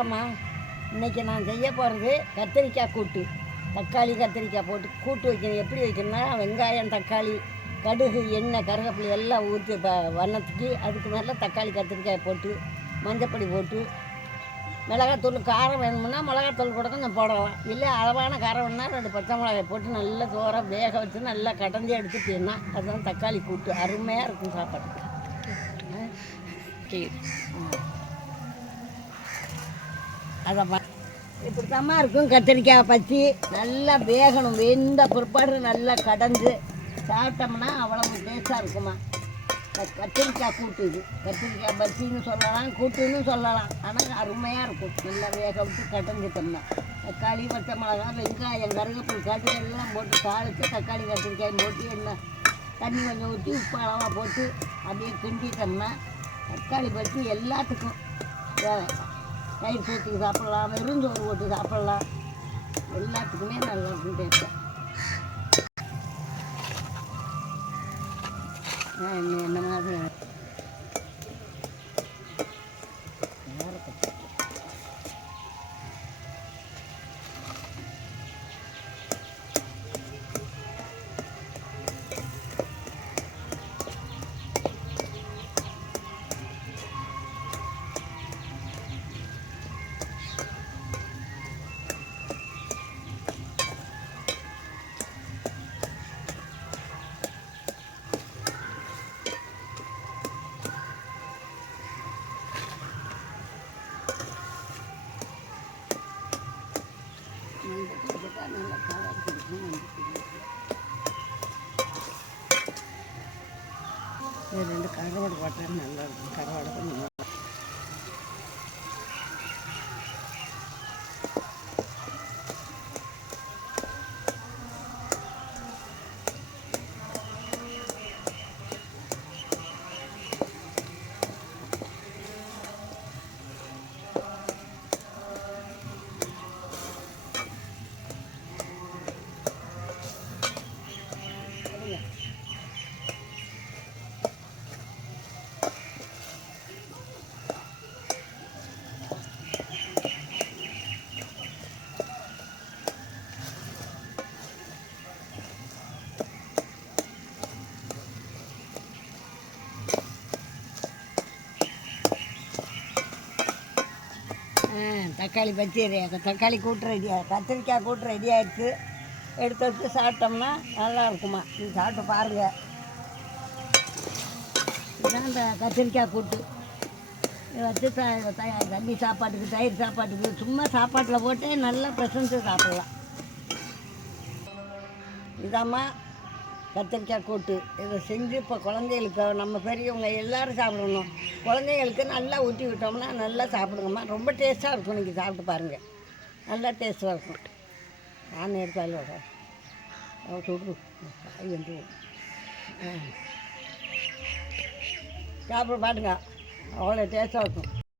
வணக்கம்மா. இன்றைக்கி நான் செய்ய போகிறது கத்திரிக்காய் கூட்டு. தக்காளி கத்திரிக்காய் போட்டு கூட்டு வைக்கணும். எப்படி வைக்கணும்னா வெங்காயம் தக்காளி கடுகு எண்ணெய் கருவேப்பிலை எல்லாம் ஊற்றி ப வண்ணத்துக்கு அதுக்கு மேலே தக்காளி கத்திரிக்காய் போட்டு மஞ்சப்பொடி போட்டு மிளகாத்தூள் காரம் வேணும்னா மிளகாத்தூள் கூட கொஞ்சம் போடலாம். இல்லை அளவான காரம் வேணும்னா ரெண்டு பச்சை மிளகாய் போட்டு நல்லா சோறாக வேக வச்சு நல்லா கடந்து எடுத்துட்டீங்கன்னா அதுதான் தக்காளி கூட்டு. அருமையாக இருக்கும் சாப்பாட்டுக்கு. அதை இப்படித்தாம்மா இருக்கும். கத்திரிக்காய் பச்சி நல்லா வேகணும். வெந்த பிற்பாடு நல்லா கடந்து சாப்பிட்டோம்னா அவ்வளவு டேஸ்ட்டாக இருக்குமா? கத்திரிக்காய் கூட்டு இது கத்திரிக்காய் பச்சின்னு சொல்லலாம் கூட்டுன்னு சொல்லலாம். ஆனால் அருமையாக இருக்கும். நல்லா வேக விட்டு கடைஞ்சிட்டோம்னா தக்காளி பச்சை மிளகா வெங்காயம் கருவேப்பிலை காட்டு எல்லாம் போட்டு தாளித்து தக்காளி கத்திரிக்காய் போட்டு என்ன தண்ணி கொஞ்சம் ஊற்றி உப்பு அளவாக போட்டு அப்படியே கிண்டிட்டோம்னா தக்காளி பச்சி எல்லாத்துக்கும் வே- சோத்துக்கு சேர்த்துக்கு சாப்பிட்லாம் வெறுஞ்சோறு போட்டு சாப்பிட்லாம். எல்லாத்துக்குமே நல்லா இருக்கும் டேஸ்ட்டாக என்ன இது ரெண்டு கருவாடு தக்காளி பச்சி தக்காளி கூட்டு ரெடியாக கத்திரிக்காய் கூட்டு ரெடி ஆயிடுச்சு எடுத்து வச்சு சாப்பிட்டோம்னா நல்லா இருக்குமா? இது சாப்பிட்டு பாருங்க. இதுதான் இந்த கத்திரிக்காய் கூட்டு. இதை வச்சு தண்ணி சாப்பாட்டுக்கு தயிர் சாப்பாட்டுக்கு சும்மா சாப்பாட்டில் போட்டு நல்லா பிரசன்ஸு சாப்பிட்லாம். இதாம்மா கத்திரிக்காய் கூட்டு இதை செஞ்சு இப்போ குழந்தைகளுக்கு நம்ம பெரியவங்க எல்லாரும் சாப்பிடணும். குழந்தைங்களுக்கு நல்லா ஊற்றி விட்டோம்னா நல்லா சாப்பிடுங்கம்மா. ரொம்ப டேஸ்ட்டாக இருக்கும் நீங்கள் சாப்பிட்டு பாருங்கள் நல்லா டேஸ்ட்டாக இருக்கும். நான் எடுத்தாலும் வர அவள் சுடு. சாப்பிட பாட்டுங்க அவ்வளோ டேஸ்ட்டாக இருக்கும்.